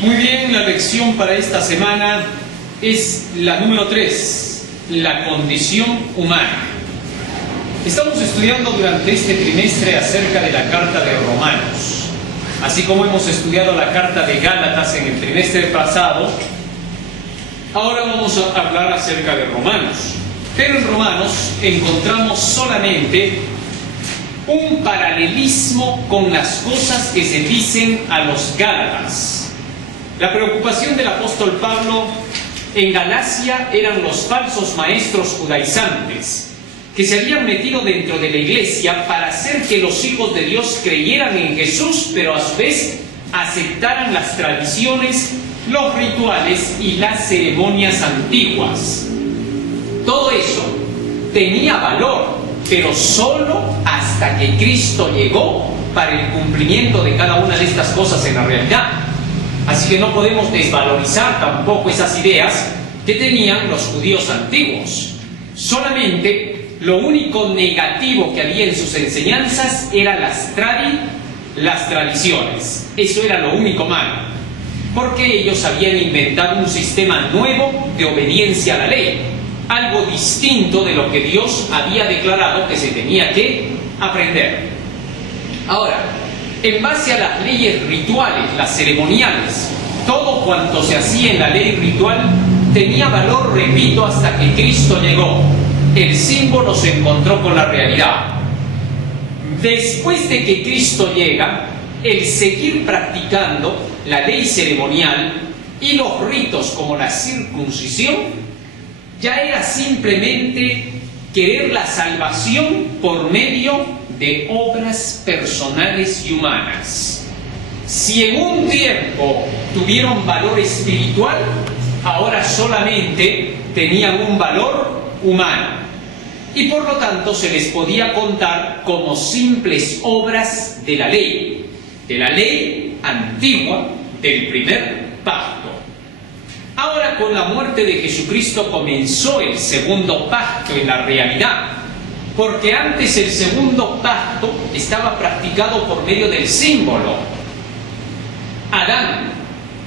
Muy bien, la lección para esta semana es la número 3, la condición humana. Estamos estudiando durante este trimestre acerca de la carta de Romanos. Así como hemos estudiado la carta de Gálatas en el trimestre pasado, ahora vamos a hablar acerca de Romanos. Pero en Romanos encontramos solamente un paralelismo con las cosas que se dicen a los Gálatas. La preocupación del apóstol Pablo en Galacia eran los falsos maestros judaizantes que se habían metido dentro de la iglesia para hacer que los hijos de Dios creyeran en Jesús, pero a su vez aceptaran las tradiciones, los rituales y las ceremonias antiguas. Todo eso tenía valor, pero solo hasta que Cristo llegó para el cumplimiento de cada una de estas cosas en la realidad. Así que no podemos desvalorizar tampoco esas ideas que tenían los judíos antiguos. Solamente lo único negativo que había en sus enseñanzas eran las tradiciones. Eso era lo único malo, porque ellos habían inventado un sistema nuevo de obediencia a la ley, algo distinto de lo que Dios había declarado que se tenía que aprender. Ahora, en base a las leyes rituales, las ceremoniales, todo cuanto se hacía en la ley ritual tenía valor, repito, hasta que Cristo llegó. El símbolo se encontró con la realidad. Después de que Cristo llega, el seguir practicando la ley ceremonial y los ritos como la circuncisión ya era simplemente querer la salvación por medio de obras personales y humanas. Si en un tiempo tuvieron valor espiritual, ahora solamente tenían un valor humano, y por lo tanto se les podía contar como simples obras de la ley antigua del primer pacto. Ahora, con la muerte de Jesucristo comenzó el segundo pacto en la realidad, porque antes el segundo pacto estaba practicado por medio del símbolo. Adán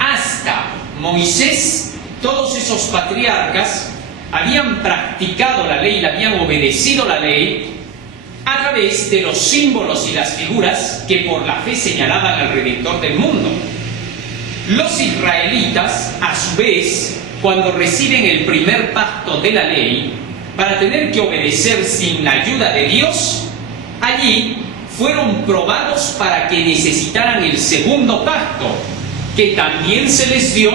hasta Moisés, todos esos patriarcas habían practicado la ley, habían obedecido la ley a través de los símbolos y las figuras que por la fe señalaban al Redentor del mundo. Los israelitas, a su vez, cuando reciben el primer pacto de la ley, para tener que obedecer sin la ayuda de Dios, allí fueron probados para que necesitaran el segundo pacto, que también se les dio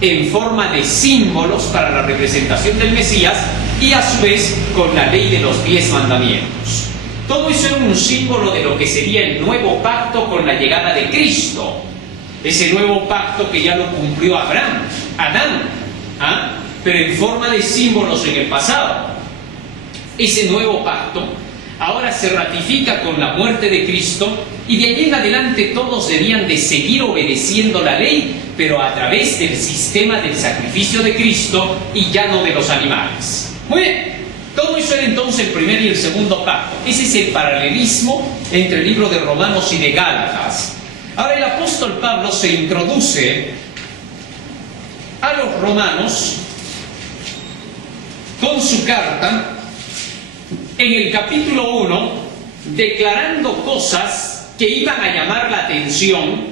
en forma de símbolos para la representación del Mesías y a su vez con la ley de los 10 mandamientos. Todo eso era un símbolo de lo que sería el nuevo pacto con la llegada de Cristo. Ese nuevo pacto que ya lo cumplió Adán, pero en forma de símbolos en el pasado. Ese nuevo pacto ahora se ratifica con la muerte de Cristo, y de allí en adelante todos debían de seguir obedeciendo la ley, pero a través del sistema del sacrificio de Cristo y ya no de los animales. Muy bien, todo eso era entonces el primer y el segundo pacto. Ese es el paralelismo entre el libro de Romanos y de Gálatas. Ahora el apóstol Pablo se introduce a los romanos con su carta en el capítulo 1, declarando cosas que iban a llamar la atención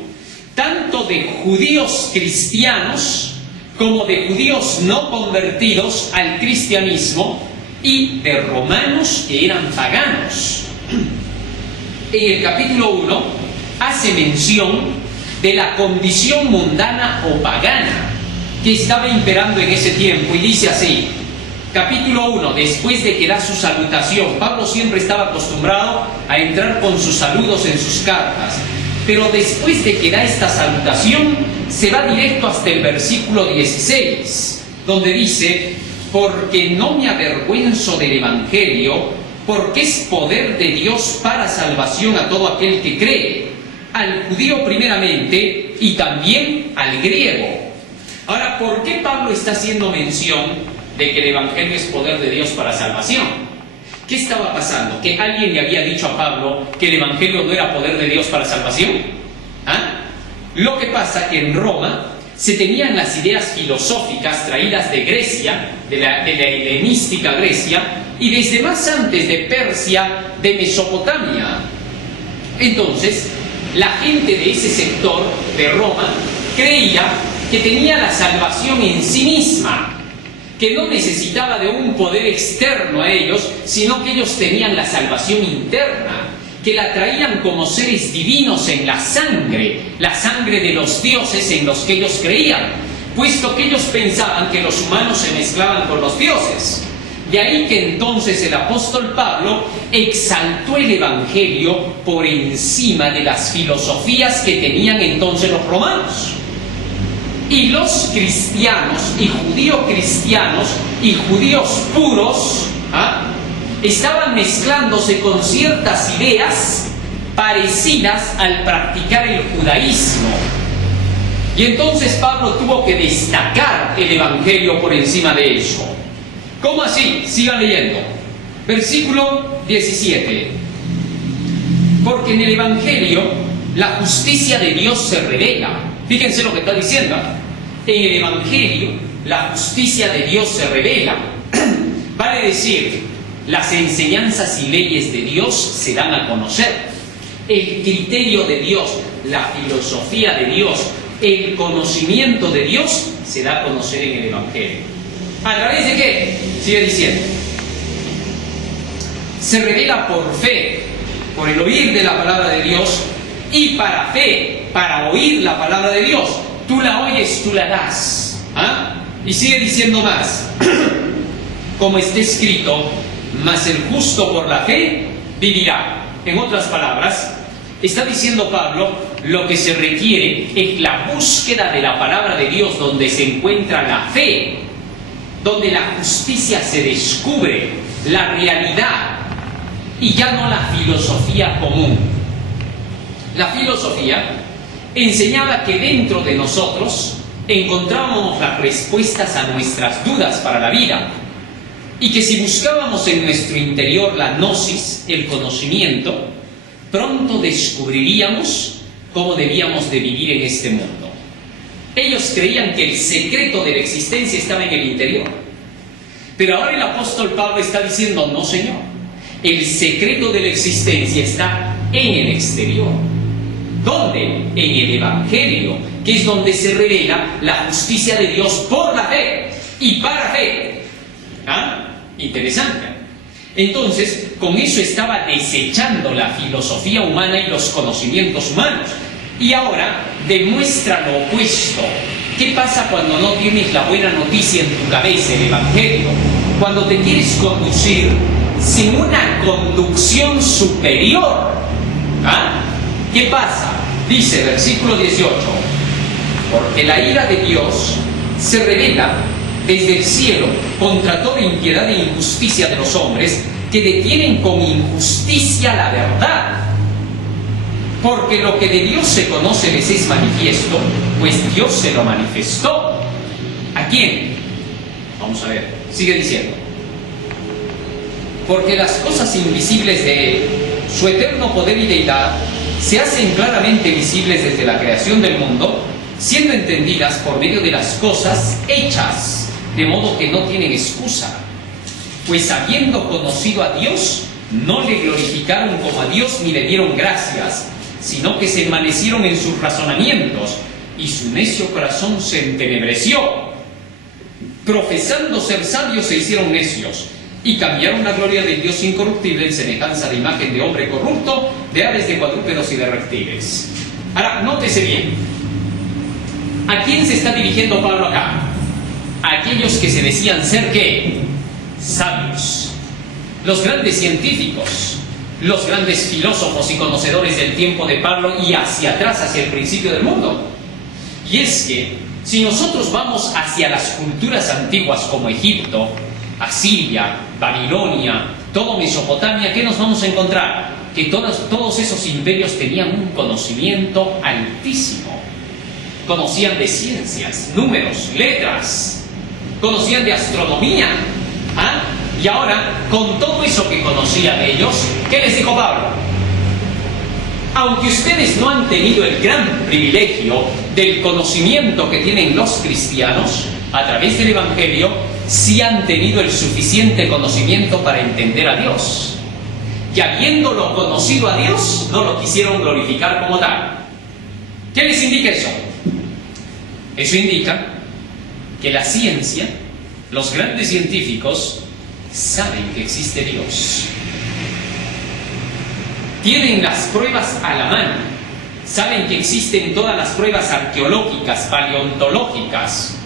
tanto de judíos cristianos como de judíos no convertidos al cristianismo y de romanos que eran paganos. En el capítulo 1 hace mención de la condición mundana o pagana que estaba imperando en ese tiempo, y dice así, capítulo 1, después de que da su salutación. Pablo siempre estaba acostumbrado a entrar con sus saludos en sus cartas, pero después de que da esta salutación, se va directo hasta el versículo 16, donde dice, porque no me avergüenzo del Evangelio, porque es poder de Dios para salvación a todo aquel que cree, al judío primeramente y también al griego. Ahora, ¿por qué Pablo está haciendo mención de que el Evangelio es poder de Dios para salvación? ¿Qué estaba pasando? ¿Que alguien le había dicho a Pablo que el Evangelio no era poder de Dios para salvación? Lo que pasa que en Roma se tenían las ideas filosóficas traídas de Grecia, de la helenística Grecia, y desde más antes de Persia, de Mesopotamia. Entonces, la gente de ese sector de Roma creía que tenía la salvación en sí misma, que no necesitaba de un poder externo a ellos, sino que ellos tenían la salvación interna, que la traían como seres divinos en la sangre de los dioses en los que ellos creían, puesto que ellos pensaban que los humanos se mezclaban con los dioses. De ahí que entonces el apóstol Pablo exaltó el Evangelio por encima de las filosofías que tenían entonces los romanos. Y los cristianos, y judíos cristianos, y judíos puros, estaban mezclándose con ciertas ideas parecidas al practicar el judaísmo. Y entonces Pablo tuvo que destacar el Evangelio por encima de eso. ¿Cómo así? Sigan leyendo. Versículo 17. Porque en el Evangelio la justicia de Dios se revela. Fíjense lo que está diciendo. En el Evangelio la justicia de Dios se revela. Vale decir, las enseñanzas y leyes de Dios se dan a conocer. El criterio de Dios, la filosofía de Dios, el conocimiento de Dios se da a conocer en el Evangelio. ¿A través de qué? Sigue diciendo. Se revela por fe, por el oír de la palabra de Dios, y para fe, para oír la palabra de Dios. Tú la oyes, tú la das. Y sigue diciendo más. Como está escrito, mas el justo por la fe vivirá. En otras palabras, está diciendo Pablo, lo que se requiere es la búsqueda de la palabra de Dios, donde se encuentra la fe, donde la justicia se descubre, la realidad, y ya no la filosofía común. La filosofía enseñaba que dentro de nosotros encontrábamos las respuestas a nuestras dudas para la vida, y que si buscábamos en nuestro interior la gnosis, el conocimiento, pronto descubriríamos cómo debíamos de vivir en este mundo. Ellos creían que el secreto de la existencia estaba en el interior. Pero ahora el apóstol Pablo está diciendo, no señor, el secreto de la existencia está en el exterior. ¿Dónde? En el Evangelio, que es donde se revela la justicia de Dios por la fe y para fe. Interesante. Entonces, con eso estaba desechando la filosofía humana y los conocimientos humanos. Y ahora demuestra lo opuesto. ¿Qué pasa cuando no tienes la buena noticia en tu cabeza, el Evangelio? Cuando te quieres conducir sin una conducción superior. ¿Qué pasa? Dice, versículo 18, porque la ira de Dios se revela desde el cielo contra toda impiedad e injusticia de los hombres que detienen con injusticia la verdad. Porque lo que de Dios se conoce les es manifiesto, pues Dios se lo manifestó. ¿A quién? Vamos a ver, sigue diciendo. Porque las cosas invisibles de Él, su eterno poder y deidad, se hacen claramente visibles desde la creación del mundo, siendo entendidas por medio de las cosas hechas, de modo que no tienen excusa. Pues habiendo conocido a Dios, no le glorificaron como a Dios ni le dieron gracias, sino que se envanecieron en sus razonamientos, y su necio corazón se entenebreció. Profesando ser sabios se hicieron necios, y cambiaron la gloria del Dios incorruptible en semejanza de imagen de hombre corrupto, de aves, de cuadrúpedos y de reptiles. Ahora, nótese bien. ¿A quién se está dirigiendo Pablo acá? A aquellos que se decían ser, ¿qué? Sabios. Los grandes científicos, los grandes filósofos y conocedores del tiempo de Pablo y hacia atrás, hacia el principio del mundo. Y es que, si nosotros vamos hacia las culturas antiguas como Egipto, Asiria, Babilonia, todo Mesopotamia, ¿qué nos vamos a encontrar? Que todos esos imperios tenían un conocimiento altísimo. Conocían de ciencias, números, letras, conocían de astronomía. Y ahora, con todo eso que conocían ellos, ¿qué les dijo Pablo? aunque ustedes no han tenido el gran privilegio del conocimiento que tienen los cristianos a través del Evangelio, sí han tenido el suficiente conocimiento para entender a Dios. Y habiéndolo conocido a Dios, no lo quisieron glorificar como tal. ¿Qué les indica eso? Eso indica que la ciencia, los grandes científicos, saben que existe Dios. Tienen las pruebas a la mano. Saben que existen todas las pruebas arqueológicas, paleontológicas.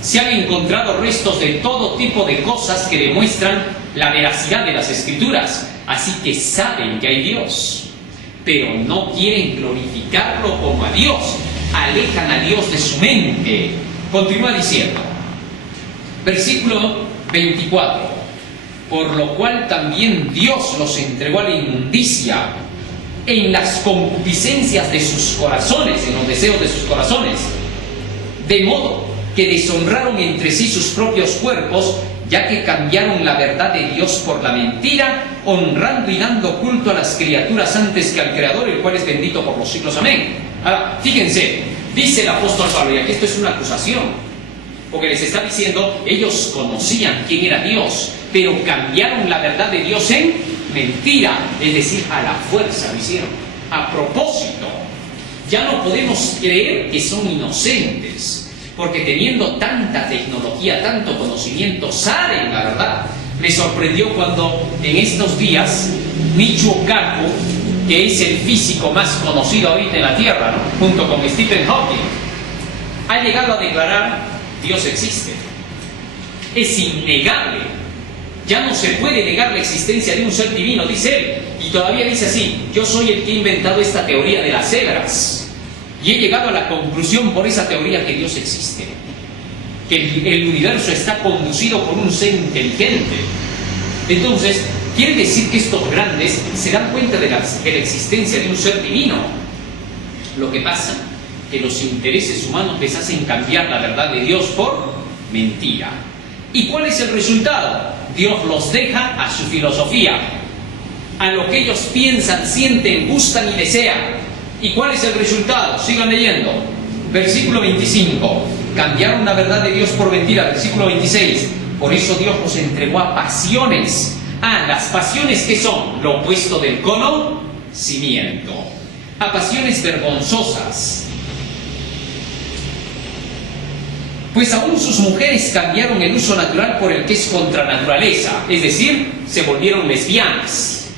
Se han encontrado restos de todo tipo de cosas que demuestran la veracidad de las Escrituras. Así que saben que hay Dios, pero no quieren glorificarlo como a Dios. Alejan a Dios de su mente. Continúa diciendo, versículo 24: por lo cual también Dios los entregó a la inmundicia en las concupiscencias de sus corazones, en los deseos de sus corazones, de modo que deshonraron entre sí sus propios cuerpos, ya que cambiaron la verdad de Dios por la mentira, honrando y dando culto a las criaturas antes que al Creador, el cual es bendito por los siglos. Amén. Ahora, fíjense, dice el apóstol Pablo, y aquí esto es una acusación, porque les está diciendo, ellos conocían quién era Dios, pero cambiaron la verdad de Dios en mentira, es decir, a la fuerza lo hicieron, a propósito. Ya no podemos creer que son inocentes, porque teniendo tanta tecnología, tanto conocimiento, saben la verdad. Me sorprendió cuando en estos días Michio Kaku, que es el físico más conocido ahorita en la Tierra, ¿no?, junto con Stephen Hawking, ha llegado a declarar: Dios existe. Es innegable. Ya no se puede negar la existencia de un ser divino, dice él. Y todavía dice así: yo soy el que ha inventado esta teoría de las hebras. Y he llegado a la conclusión por esa teoría que Dios existe. Que el universo está conducido por un ser inteligente. Entonces, quiere decir que estos grandes se dan cuenta de la existencia de un ser divino. Lo que pasa que los intereses humanos les hacen cambiar la verdad de Dios por mentira. ¿Y cuál es el resultado? Dios los deja a su filosofía, a lo que ellos piensan, sienten, gustan y desean. ¿Y cuál es el resultado? Sigan leyendo. Versículo 25. Cambiaron la verdad de Dios por mentira. Versículo 26. Por eso Dios los entregó a pasiones. Las pasiones, ¿qué son? Lo opuesto del conocimiento. A pasiones vergonzosas. Pues aún sus mujeres cambiaron el uso natural por el que es contra naturaleza. Es decir, se volvieron lesbianas.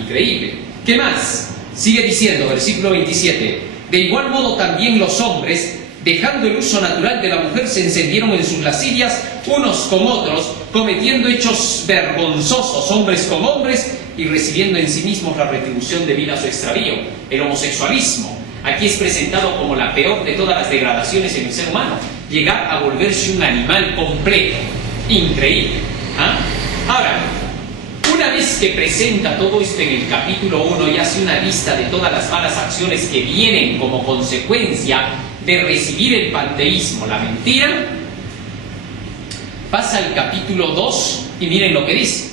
Increíble. ¿Qué más? Sigue diciendo, versículo 27, de igual modo también los hombres, dejando el uso natural de la mujer, se encendieron en sus lascivias unos con otros, cometiendo hechos vergonzosos, hombres con hombres, y recibiendo en sí mismos la retribución debida a su extravío. El homosexualismo aquí es presentado como la peor de todas las degradaciones en el ser humano, llegar a volverse un animal completo. Increíble. Ahora, una vez que presenta todo esto en el capítulo 1 y hace una lista de todas las malas acciones que vienen como consecuencia de recibir el panteísmo, la mentira, pasa al capítulo 2 y miren lo que dice.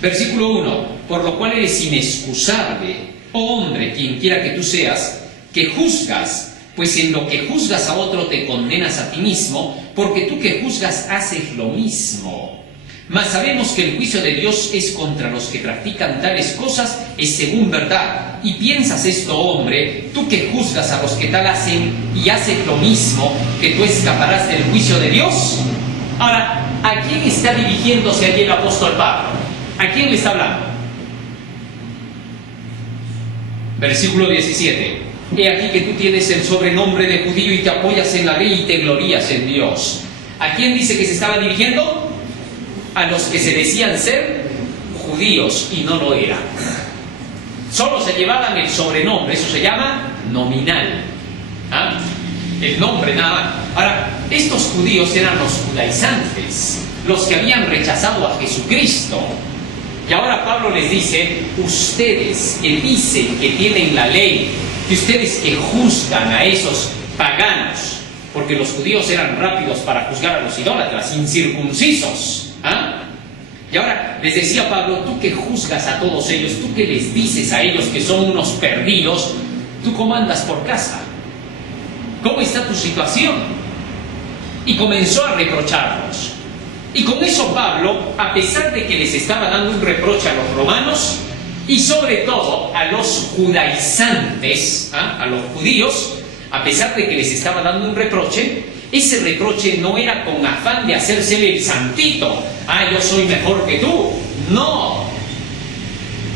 Versículo 1, por lo cual eres inexcusable, oh hombre, quien quiera que tú seas, que juzgas, pues en lo que juzgas a otro te condenas a ti mismo, porque tú que juzgas haces lo mismo. Mas sabemos que el juicio de Dios es contra los que practican tales cosas, es según verdad. Y piensas esto, hombre, tú que juzgas a los que tal hacen y haces lo mismo, que tú escaparás del juicio de Dios. Ahora, ¿a quién está dirigiéndose aquí el apóstol Pablo? ¿A quién le está hablando? Versículo 17. He aquí que tú tienes el sobrenombre de judío y te apoyas en la ley y te glorías en Dios. ¿A quién dice que se estaba dirigiendo? A los que se decían ser judíos y no lo eran. Solo se llevaban el sobrenombre, eso se llama nominal. El nombre nada. Ahora, estos judíos eran los judaizantes, los que habían rechazado a Jesucristo. Y ahora Pablo les dice, ustedes que dicen que tienen la ley, que ustedes que juzgan a esos paganos, porque los judíos eran rápidos para juzgar a los idólatras, incircuncisos, Y ahora les decía Pablo, tú que juzgas a todos ellos, tú que les dices a ellos que son unos perdidos, ¿tú cómo andas por casa? ¿Cómo está tu situación? Y comenzó a reprocharlos. Y con eso Pablo, a pesar de que les estaba dando un reproche a los romanos, y sobre todo a los judaizantes, a los judíos, a pesar de que les estaba dando un reproche, ese reproche no era con afán de hacérsele el santito, yo soy mejor que tú, no,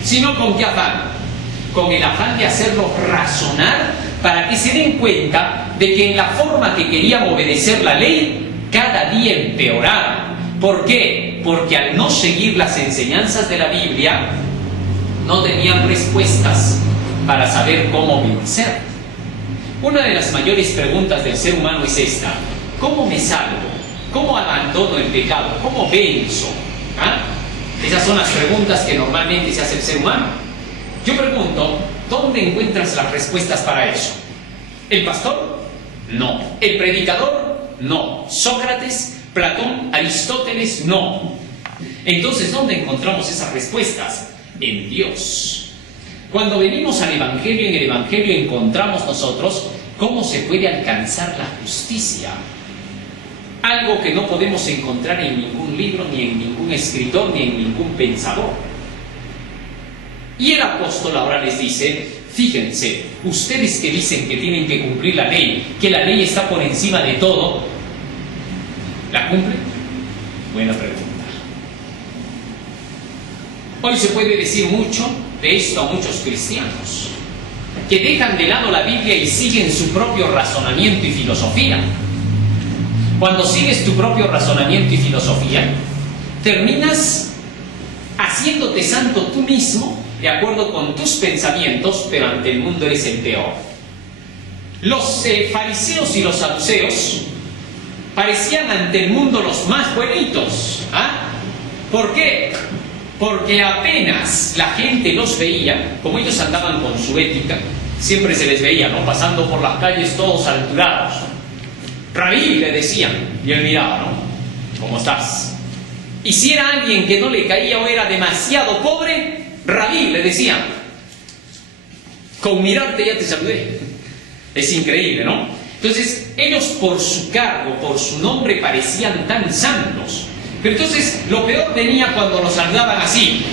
sino con qué afán, con el afán de hacerlos razonar para que se den cuenta de que en la forma que querían obedecer la ley, cada día empeoraban. ¿Por qué? Porque al no seguir las enseñanzas de la Biblia, no tenían respuestas para saber cómo vencer. Una de las mayores preguntas del ser humano es esta: ¿cómo me salvo? ¿Cómo abandono el pecado? ¿Cómo venzo? Esas son las preguntas que normalmente se hace el ser humano. Yo pregunto, ¿dónde encuentras las respuestas para eso? ¿El pastor? No. ¿El predicador? No. ¿Sócrates? ¿Platón? ¿Aristóteles? No. Entonces, ¿dónde encontramos esas respuestas? En Dios. Cuando venimos al Evangelio, en el Evangelio encontramos nosotros cómo se puede alcanzar la justicia. Algo que no podemos encontrar en ningún libro, ni en ningún escritor, ni en ningún pensador. Y el apóstol ahora les dice, fíjense, ustedes que dicen que tienen que cumplir la ley, que la ley está por encima de todo, ¿la cumplen? Buena pregunta. Hoy se puede decir mucho de esto a muchos cristianos, que dejan de lado la Biblia y siguen su propio razonamiento y filosofía. Cuando sigues tu propio razonamiento y filosofía, terminas haciéndote santo tú mismo, de acuerdo con tus pensamientos, pero ante el mundo eres el peor. Los fariseos y los saduceos parecían ante el mundo los más buenitos. ¿Por qué? Porque apenas la gente los veía, como ellos andaban con su ética, siempre se les veía, ¿no?, pasando por las calles todos alturados. Rabí, le decían, y él miraba, ¿no?, ¿cómo estás? Y si era alguien que no le caía o era demasiado pobre, Rabí, le decían, con mirarte ya te saludé. Es increíble, ¿no? Entonces, ellos por su cargo, por su nombre, parecían tan santos. Pero entonces, lo peor venía cuando los saludaban así.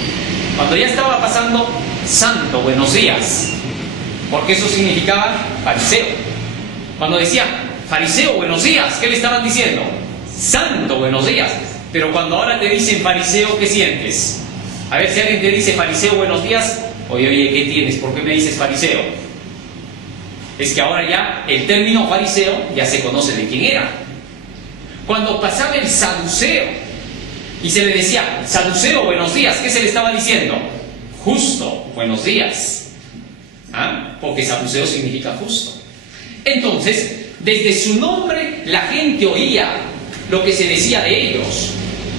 Cuando ya estaba pasando, santo, buenos días. Porque eso significaba fariseo. Cuando decía, fariseo, buenos días, ¿qué le estaban diciendo? Santo, buenos días. Pero cuando ahora te dicen fariseo, ¿qué sientes? A ver, si alguien te dice fariseo, buenos días, oye, ¿qué tienes? ¿Por qué me dices fariseo? Es que ahora ya el término fariseo ya se conoce de quién era. Cuando pasaba el saduceo y se le decía, saduceo, buenos días, ¿qué se le estaba diciendo? Justo, buenos días. Porque saduceo significa justo. Entonces, desde su nombre la gente oía lo que se decía de ellos.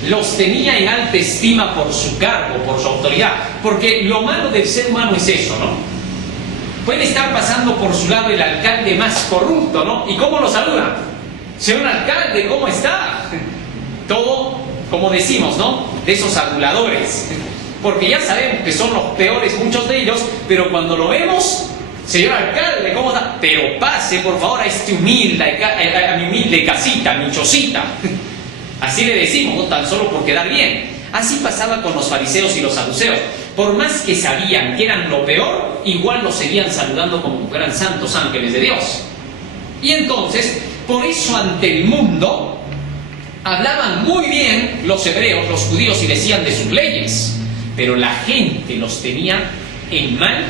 Los tenía en alta estima por su cargo, por su autoridad. Porque lo malo del ser humano es eso, ¿no? Puede estar pasando por su lado el alcalde más corrupto, ¿no? ¿Y cómo lo saluda? Señor alcalde, ¿cómo está? Todo, como decimos, ¿no?, de esos aduladores. Porque ya sabemos que son los peores muchos de ellos, pero cuando lo vemos, señor alcalde, ¿cómo está? Pero pase, por favor, a mi humilde casita, mi chocita. Así le decimos, no tan solo por quedar bien. Así pasaba con los fariseos y los saduceos. Por más que sabían que eran lo peor, igual los seguían saludando como si fueran santos ángeles de Dios. Y entonces, por eso ante el mundo, hablaban muy bien los hebreos, los judíos, y decían de sus leyes. Pero la gente los tenía en mal,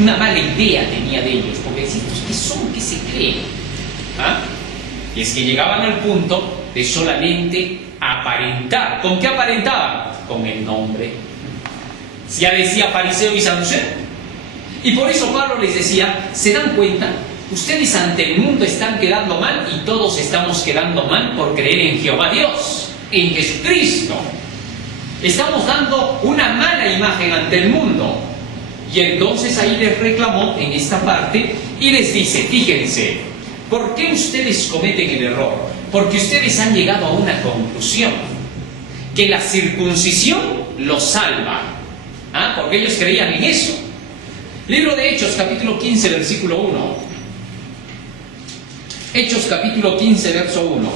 una mala idea tenía de ellos. Porque decían, ¿qué son? ¿Qué se creen? Y es que llegaban al punto de solamente aparentar. ¿Con qué aparentaban? Con el nombre. Ya decía fariseo y saduceo. Y por eso Pablo les decía, ¿se dan cuenta? Ustedes ante el mundo están quedando mal y todos estamos quedando mal por creer en Jehová Dios, en Jesucristo. Estamos dando una mala imagen ante el mundo. Y entonces ahí les reclamó en esta parte y les dice, fíjense, ¿por qué ustedes cometen el error? Porque ustedes han llegado a una conclusión, que la circuncisión los salva. Porque ellos creían en eso. Libro de Hechos, capítulo 15, versículo 1. Hechos, capítulo 15, verso 1.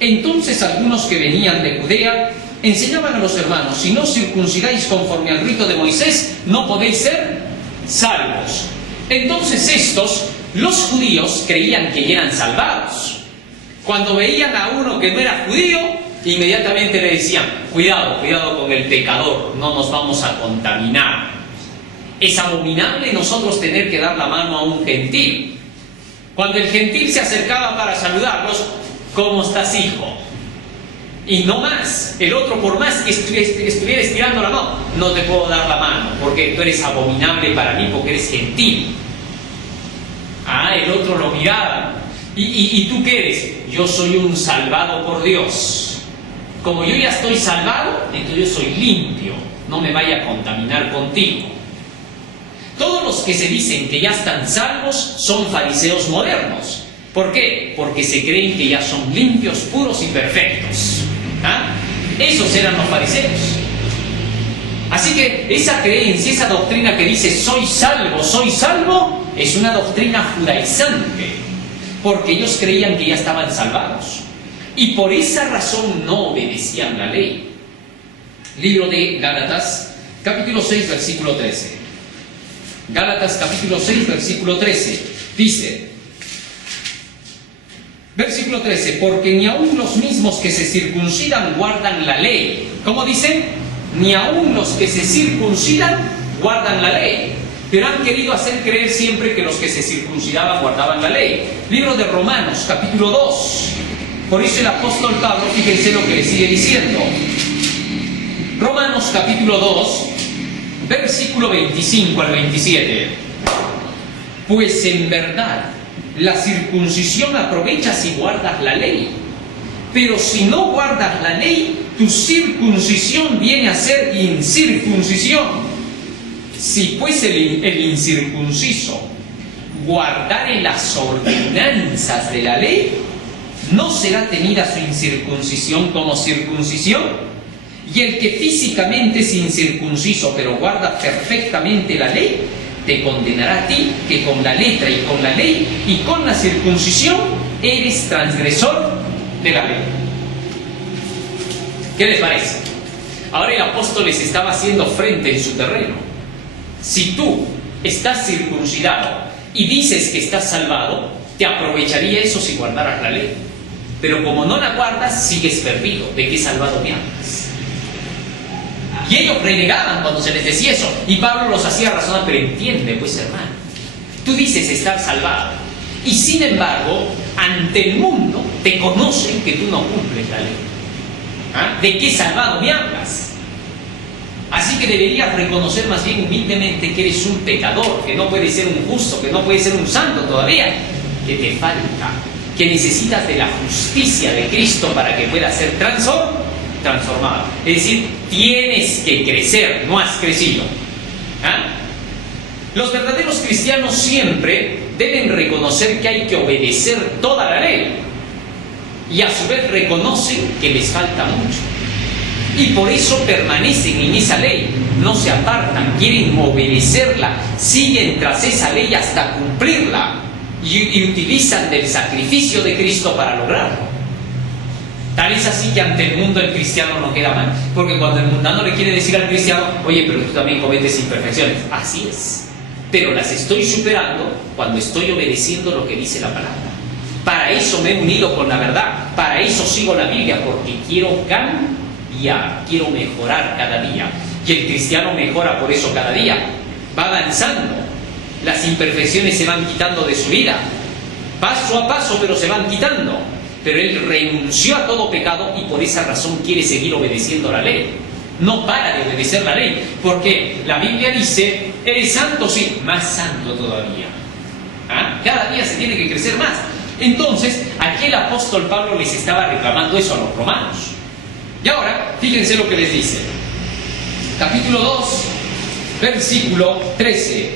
Entonces algunos que venían de Judea enseñaban a los hermanos: si no circuncidáis conforme al rito de Moisés, no podéis ser salvos. Entonces estos, los judíos, creían que eran salvados. Cuando veían a uno que no era judío, inmediatamente le decían: cuidado, cuidado con el pecador, no nos vamos a contaminar. Es abominable nosotros tener que dar la mano a un gentil. Cuando el gentil se acercaba para saludarlos: ¿cómo estás, hijo? Y no más. El otro, por más que estuviera estirando la mano, no te puedo dar la mano, porque tú eres abominable para mí, porque eres gentil. El otro lo miraba. ¿Y tú qué eres? Yo soy un salvado por Dios. Como yo ya estoy salvado, entonces yo soy limpio. No me vaya a contaminar contigo. Todos los que se dicen que ya están salvos son fariseos modernos. ¿Por qué? Porque se creen que ya son limpios, puros y perfectos. Esos eran los fariseos. Así que esa creencia, esa doctrina que dice soy salvo, es una doctrina judaizante. Porque ellos creían que ya estaban salvados. Y por esa razón no obedecían la ley. Libro de Gálatas, capítulo 6, versículo 13. Gálatas capítulo 6, versículo 13, dice, versículo 13, porque ni aun los mismos que se circuncidan guardan la ley. ¿Cómo dice? Ni aun los que se circuncidan guardan la ley. Pero han querido hacer creer siempre que los que se circuncidaban guardaban la ley. Libro de Romanos, capítulo 2. Por eso el apóstol Pablo, fíjense lo que le sigue diciendo. Romanos, capítulo 2. Versículo 25 al 27. Pues en verdad, la circuncisión aprovecha si guardas la ley. Pero si no guardas la ley, tu circuncisión viene a ser incircuncisión. Si pues el incircunciso guardare las ordenanzas de la ley, ¿no será tenida su incircuncisión como circuncisión? Y el que físicamente es incircunciso, pero guarda perfectamente la ley, te condenará a ti, que con la letra y con la ley y con la circuncisión eres transgresor de la ley. ¿Qué les parece? Ahora el apóstol les estaba haciendo frente en su terreno. Si tú estás circuncidado y dices que estás salvado, te aprovecharía eso si guardaras la ley. Pero como no la guardas, sigues perdido. ¿De qué salvado me hablas? Y ellos renegaban cuando se les decía eso. Y Pablo los hacía razonar: pero entiende, pues hermano, tú dices estar salvado, y sin embargo, ante el mundo te conocen que tú no cumples la ley. ¿De qué salvado me hablas? Así que deberías reconocer más bien humildemente que eres un pecador, que no puedes ser un justo, que no puedes ser un santo todavía, que te falta, que necesitas de la justicia de Cristo para que puedas ser transformado. Es decir, tienes que crecer, no has crecido. Los verdaderos cristianos siempre deben reconocer que hay que obedecer toda la ley, y a su vez reconocen que les falta mucho, y por eso permanecen en esa ley, no se apartan, quieren obedecerla, siguen tras esa ley hasta cumplirla, y utilizan del sacrificio de Cristo para lograrlo. Tal es así que ante el mundo el cristiano no queda mal, porque cuando el mundano le quiere decir al cristiano: oye, pero tú también cometes imperfecciones. Así es, pero las estoy superando cuando estoy obedeciendo lo que dice la palabra. Para eso me he unido con la verdad, para eso sigo la Biblia, porque quiero cambiar, quiero mejorar cada día. Y el cristiano mejora por eso cada día, va avanzando, las imperfecciones se van quitando de su vida, paso a paso, pero se van quitando. Pero él renunció a todo pecado y por esa razón quiere seguir obedeciendo la ley. No para de obedecer la ley, porque la Biblia dice: eres santo, sí, más santo todavía. Cada día se tiene que crecer más. Entonces, aquí el apóstol Pablo les estaba reclamando eso a los romanos. Y ahora, fíjense lo que les dice. Capítulo 2, versículo 13.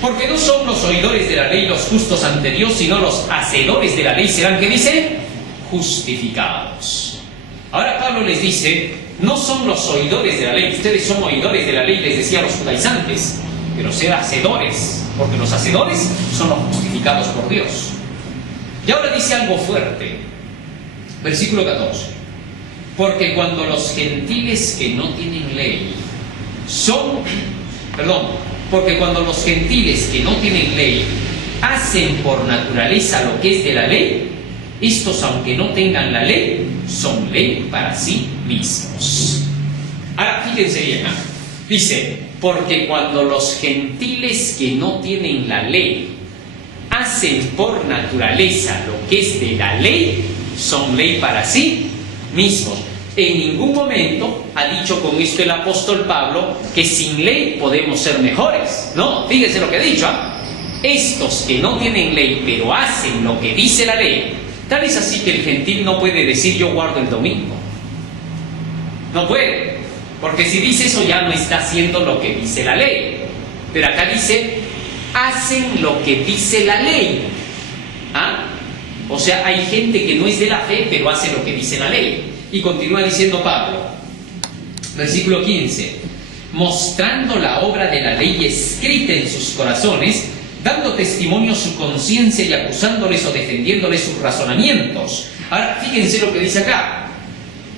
Porque no son los oidores de la ley los justos ante Dios, sino los hacedores de la ley serán, ¿qué dice? Justificados. Ahora Pablo les dice, no son los oidores de la ley, ustedes son oidores de la ley, les decía a los judaizantes, pero ser hacedores, porque los hacedores son los justificados por Dios. Y ahora dice algo fuerte, versículo 14, porque cuando los gentiles que no tienen ley porque cuando los gentiles que no tienen ley hacen por naturaleza lo que es de la ley, estos, aunque no tengan la ley, son ley para sí mismos. Ahora, fíjense bien, dice, porque cuando los gentiles que no tienen la ley hacen por naturaleza lo que es de la ley, son ley para sí mismos. En ningún momento ha dicho con esto el apóstol Pablo que sin ley podemos ser mejores. No, fíjense lo que ha dicho. Estos que no tienen ley pero hacen lo que dice la ley, tal es así que el gentil no puede decir yo guardo el domingo. No puede, porque si dice eso ya no está haciendo lo que dice la ley. Pero acá dice, hacen lo que dice la ley. O sea, hay gente que no es de la fe pero hace lo que dice la ley. Y continúa diciendo Pablo, versículo 15, mostrando la obra de la ley escrita en sus corazones, dando testimonio su conciencia y acusándoles o defendiéndoles sus razonamientos. Ahora, fíjense lo que dice acá.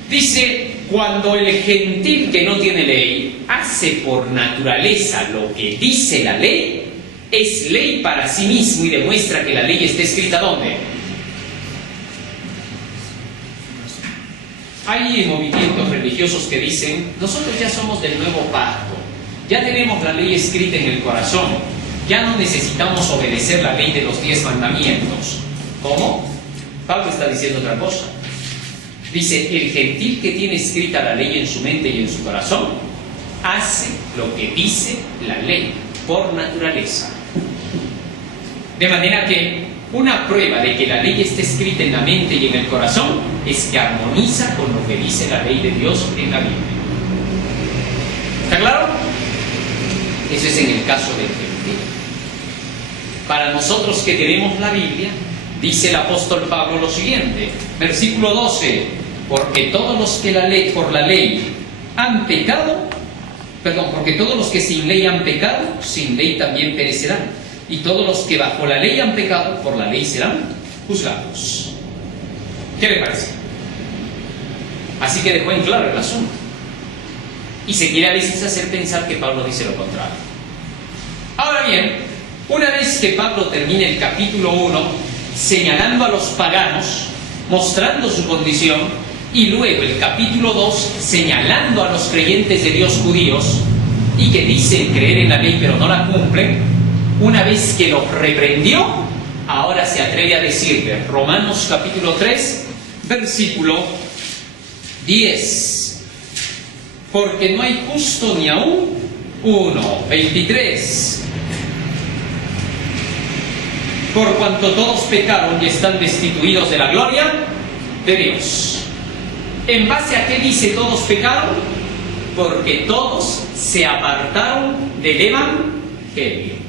Dice, cuando el gentil que no tiene ley hace por naturaleza lo que dice la ley, es ley para sí mismo y demuestra que la ley está escrita ¿dónde? Hay movimientos religiosos que dicen, nosotros ya somos del nuevo pacto, ya tenemos la ley escrita en el corazón, ya no necesitamos obedecer la ley de los 10 mandamientos. ¿Cómo? Pablo está diciendo otra cosa. Dice, el gentil que tiene escrita la ley en su mente y en su corazón, hace lo que dice la ley, por naturaleza. De manera que una prueba de que la ley está escrita en la mente y en el corazón es que armoniza con lo que dice la ley de Dios en la Biblia. ¿Está claro? Eso es en el caso del gentil. Para nosotros que tenemos la Biblia, dice el apóstol Pablo lo siguiente, versículo 12, porque todos los que por la ley han pecado, porque todos los que sin ley han pecado, sin ley también perecerán. Y todos los que bajo la ley han pecado, por la ley serán juzgados. ¿Qué le parece? Así que dejó en claro el asunto. Y se quiere a veces hacer pensar que Pablo dice lo contrario. Ahora bien, una vez que Pablo termina el capítulo 1, señalando a los paganos, mostrando su condición, y luego el capítulo 2, señalando a los creyentes de Dios judíos, y que dicen creer en la ley pero no la cumplen, una vez que los reprendió, ahora se atreve a decirle, Romanos capítulo 3, versículo 10, porque no hay justo ni aún uno. 23, por cuanto todos pecaron y están destituidos de la gloria de Dios. ¿En base a qué dice todos pecaron? Porque todos se apartaron del Evangelio.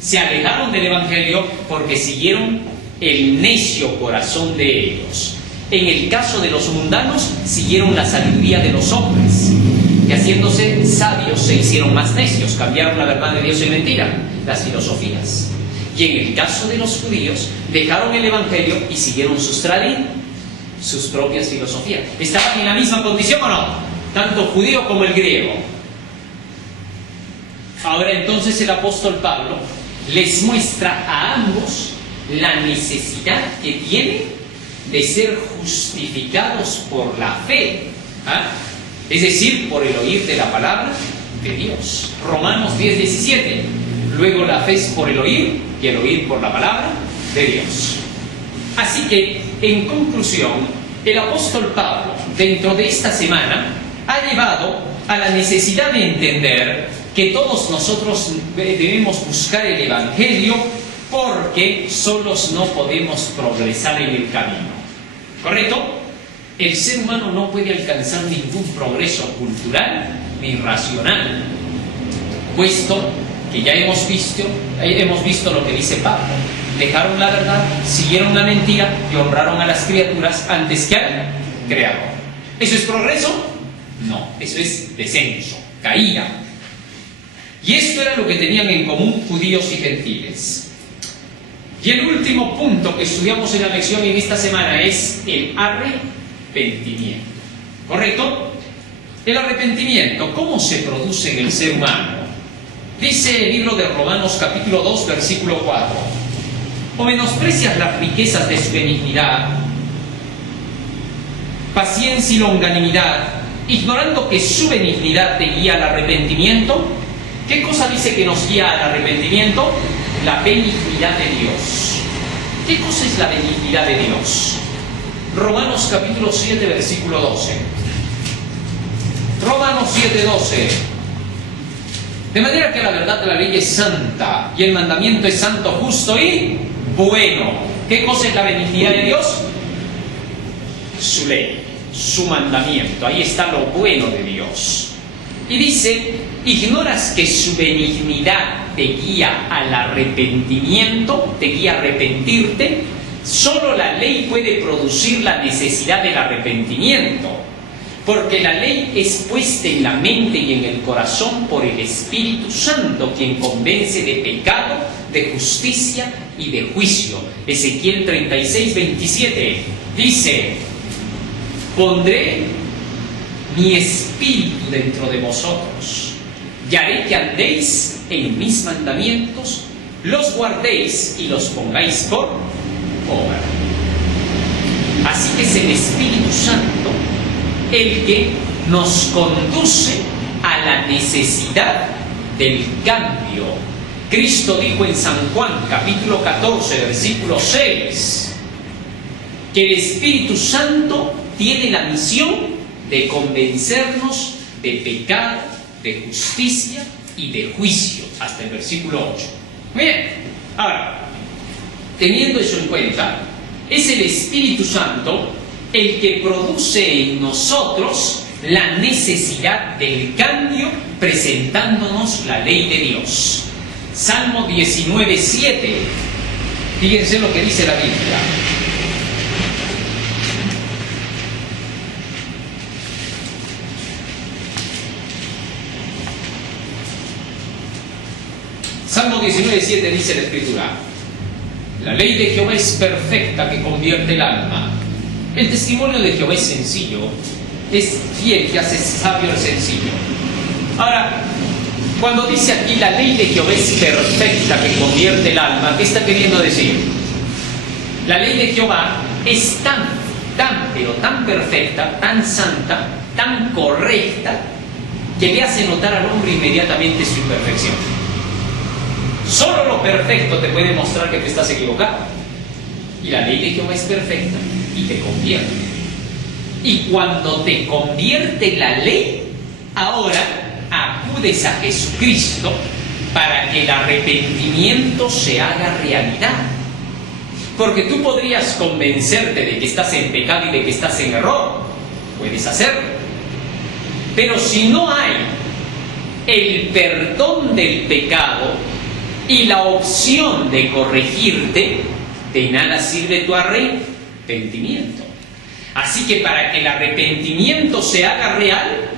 Se alejaron del Evangelio porque siguieron el necio corazón de ellos. En el caso de los mundanos, siguieron la sabiduría de los hombres, que haciéndose sabios se hicieron más necios, cambiaron la verdad de Dios en mentira, las filosofías. Y en el caso de los judíos, dejaron el Evangelio y siguieron sus propias filosofías. ¿Estaban en la misma condición o no? Tanto judío como el griego. Ahora entonces el apóstol Pablo les muestra a ambos la necesidad que tienen de ser justificados por la fe, es decir, por el oír de la palabra de Dios. Romanos 10:17. Luego la fe es por el oír y el oír por la palabra de Dios. Así que, en conclusión, el apóstol Pablo, dentro de esta semana, ha llevado a la necesidad de entender que todos nosotros debemos buscar el Evangelio porque solos no podemos progresar en el camino. ¿Correcto? El ser humano no puede alcanzar ningún progreso cultural ni racional, puesto que ya hemos visto lo que dice Pablo. Dejaron la verdad, siguieron la mentira y honraron a las criaturas antes que al Creador. ¿Eso es progreso? No, eso es descenso, caída. Y esto era lo que tenían en común judíos y gentiles. Y el último punto que estudiamos en la lección en esta semana es el arrepentimiento. ¿Correcto? El arrepentimiento, ¿cómo se produce en el ser humano? Dice el libro de Romanos capítulo 2, versículo 4. ¿O menosprecias las riquezas de su benignidad, paciencia y longanimidad, ignorando que su benignidad te guía al arrepentimiento? ¿Qué cosa dice que nos guía al arrepentimiento? La benignidad de Dios. ¿Qué cosa es la benignidad de Dios? Romanos capítulo 7, versículo 12. Romanos 7, 12. De manera que la verdad de la ley es santa, y el mandamiento es santo, justo y bueno. ¿Qué cosa es la benignidad de Dios? Su ley, su mandamiento. Ahí está lo bueno de Dios. Y dice, ignoras que su benignidad te guía al arrepentimiento, te guía a arrepentirte. Solo la ley puede producir la necesidad del arrepentimiento, porque la ley es puesta en la mente y en el corazón por el Espíritu Santo, quien convence de pecado, de justicia y de juicio. Ezequiel 36, 27 dice, pondré mi espíritu dentro de vosotros, y haré que andéis en mis mandamientos, los guardéis y los pongáis por obra. Así que es el Espíritu Santo el que nos conduce a la necesidad del cambio. Cristo dijo en San Juan capítulo 14 versículo 6 que el Espíritu Santo tiene la misión de convencernos de pecado, de justicia y de juicio, hasta el versículo 8. Bien, ahora, teniendo eso en cuenta, es el Espíritu Santo el que produce en nosotros la necesidad del cambio, presentándonos la ley de Dios. Salmo 19, 7. Fíjense lo que dice la Biblia. Salmo 19, 7 dice la Escritura: la ley de Jehová es perfecta, que convierte el alma. El testimonio de Jehová es sencillo, es fiel, que hace sabio al sencillo. Ahora, cuando dice aquí la ley de Jehová es perfecta, que convierte el alma, ¿qué está queriendo decir? La ley de Jehová es pero tan perfecta, tan santa, tan correcta, que le hace notar al hombre inmediatamente su imperfección. Solo lo perfecto te puede mostrar que te estás equivocado. Y la ley de Jehová es perfecta y te convierte. Y cuando te convierte la ley, ahora acudes a Jesucristo para que el arrepentimiento se haga realidad. Porque tú podrías convencerte de que estás en pecado y de que estás en error. Puedes hacerlo. Pero si no hay el perdón del pecado y la opción de corregirte, de nada sirve tu arrepentimiento. Así que para que el arrepentimiento se haga real,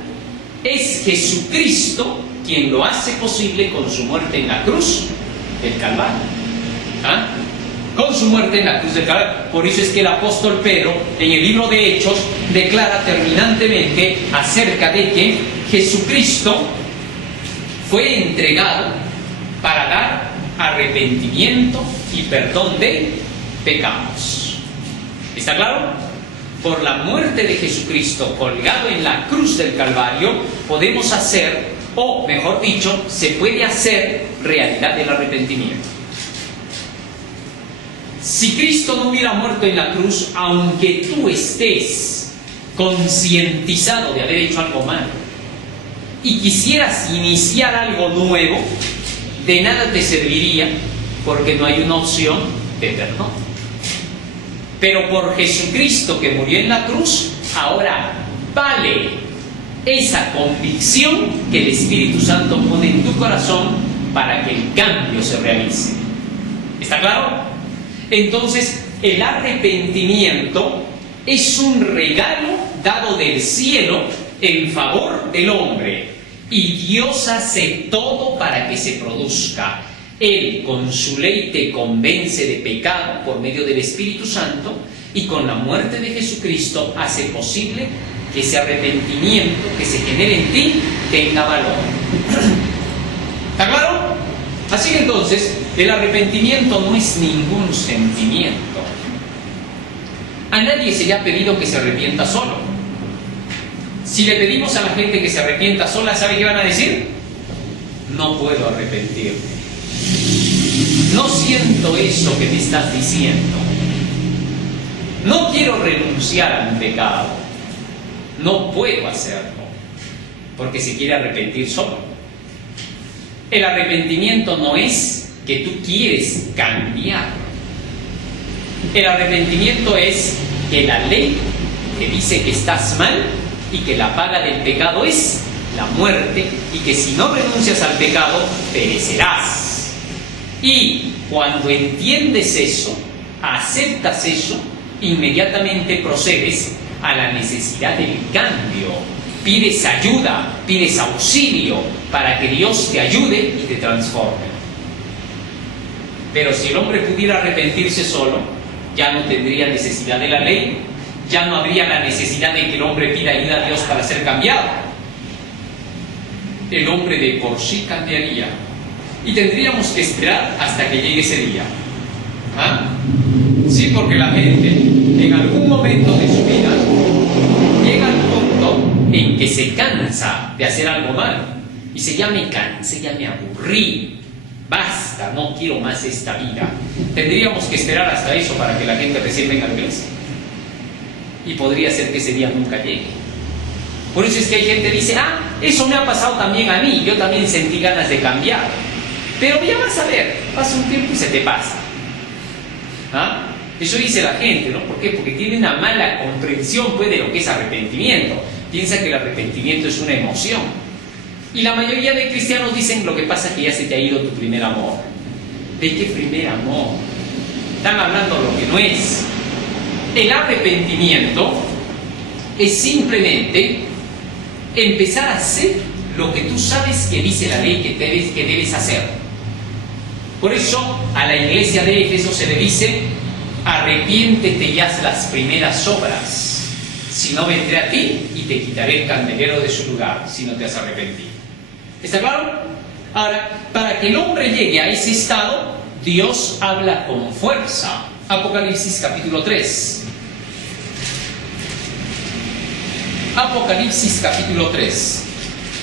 es Jesucristo quien lo hace posible con su muerte en la cruz del Calvario. ¿Ah? Con su muerte en la cruz del Calvario. Por eso es que el apóstol Pedro, en el libro de Hechos, declara terminantemente acerca de que Jesucristo fue entregado para dar arrepentimiento y perdón de pecados. ¿Está claro? Por la muerte de Jesucristo colgado en la cruz del Calvario, podemos hacer, o mejor dicho, se puede hacer realidad el arrepentimiento. Si Cristo no hubiera muerto en la cruz, aunque tú estés concientizado de haber hecho algo malo y quisieras iniciar algo nuevo, de nada te serviría, porque no hay una opción de perdón. Pero por Jesucristo que murió en la cruz, ahora vale esa convicción que el Espíritu Santo pone en tu corazón para que el cambio se realice. ¿Está claro? Entonces, el arrepentimiento es un regalo dado del cielo en favor del hombre. Y Dios hace todo para que se produzca. Él con su ley te convence de pecado por medio del Espíritu Santo, y con la muerte de Jesucristo hace posible que ese arrepentimiento que se genere en ti tenga valor. ¿Está claro? Así que entonces, el arrepentimiento no es ningún sentimiento. A nadie se le ha pedido que se arrepienta solo. Si le pedimos a la gente que se arrepienta sola, ¿sabe qué van a decir? No puedo arrepentirme. No siento eso que me estás diciendo. No quiero renunciar a mi pecado. No puedo hacerlo. Porque se quiere arrepentir solo. El arrepentimiento no es que tú quieres cambiar. El arrepentimiento es que la ley te dice que estás mal y que la paga del pecado es la muerte, y que si no renuncias al pecado, perecerás. Y cuando entiendes eso, aceptas eso, inmediatamente procedes a la necesidad del cambio. Pides ayuda, pides auxilio para que Dios te ayude y te transforme. Pero si el hombre pudiera arrepentirse solo, ya no tendría necesidad de la ley, ya no habría la necesidad de que el hombre pida ayuda a Dios para ser cambiado. El hombre de por sí cambiaría. Y tendríamos que esperar hasta que llegue ese día. ¿Ah? Sí, porque la gente en algún momento de su vida llega al punto en que se cansa de hacer algo malo. Y dice, ya me cansé, ya me aburrí, basta, no quiero más esta vida. Tendríamos que esperar hasta eso para que la gente recién venga a la iglesia. Y podría ser que ese día nunca llegue. Por eso es que hay gente que dice, eso me ha pasado también a mí, yo también sentí ganas de cambiar. Pero ya vas a ver, pasa un tiempo y se te pasa. ¿Ah? Eso dice la gente, ¿no? ¿Por qué? Porque tiene una mala comprensión, pues, de lo que es arrepentimiento. Piensa que el arrepentimiento es una emoción. Y la mayoría de cristianos dicen, lo que pasa es que ya se te ha ido tu primer amor. ¿De qué primer amor? Están hablando lo que no es. El arrepentimiento es simplemente empezar a hacer lo que tú sabes que dice la ley que debes hacer. Por eso a la iglesia de Éfeso se le dice, arrepiéntete y haz las primeras obras, si no vendré a ti y te quitaré el candelero de su lugar, si no te has arrepentido. ¿Está claro? Ahora, para que el hombre llegue a ese estado, Dios habla con fuerza. Apocalipsis capítulo 3. Apocalipsis capítulo 3.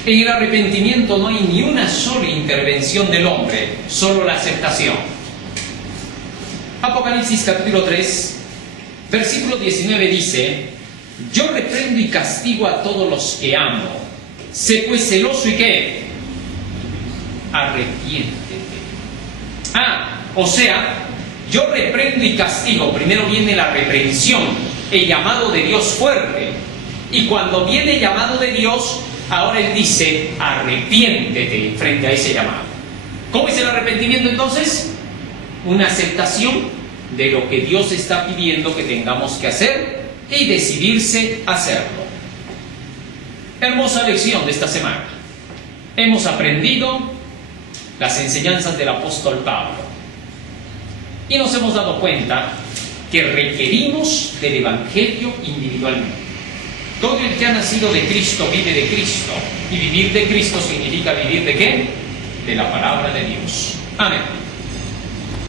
En el arrepentimiento no hay ni una sola intervención del hombre, solo la aceptación. Apocalipsis capítulo 3, versículo 19 dice, yo reprendo y castigo a todos los que amo. Sé pues celoso y ¿qué? Arrepiéntete. O sea, yo reprendo y castigo. Primero viene la reprensión, el llamado de Dios fuerte. Y cuando viene el llamado de Dios, ahora Él dice, arrepiéntete frente a ese llamado. ¿Cómo es el arrepentimiento entonces? Una aceptación de lo que Dios está pidiendo que tengamos que hacer y decidirse hacerlo. Hermosa lección de esta semana. Hemos aprendido las enseñanzas del apóstol Pablo y nos hemos dado cuenta que requerimos del Evangelio individualmente. Todo el que ha nacido de Cristo vive de Cristo, y vivir de Cristo significa vivir ¿de qué? De la palabra de Dios. Amén.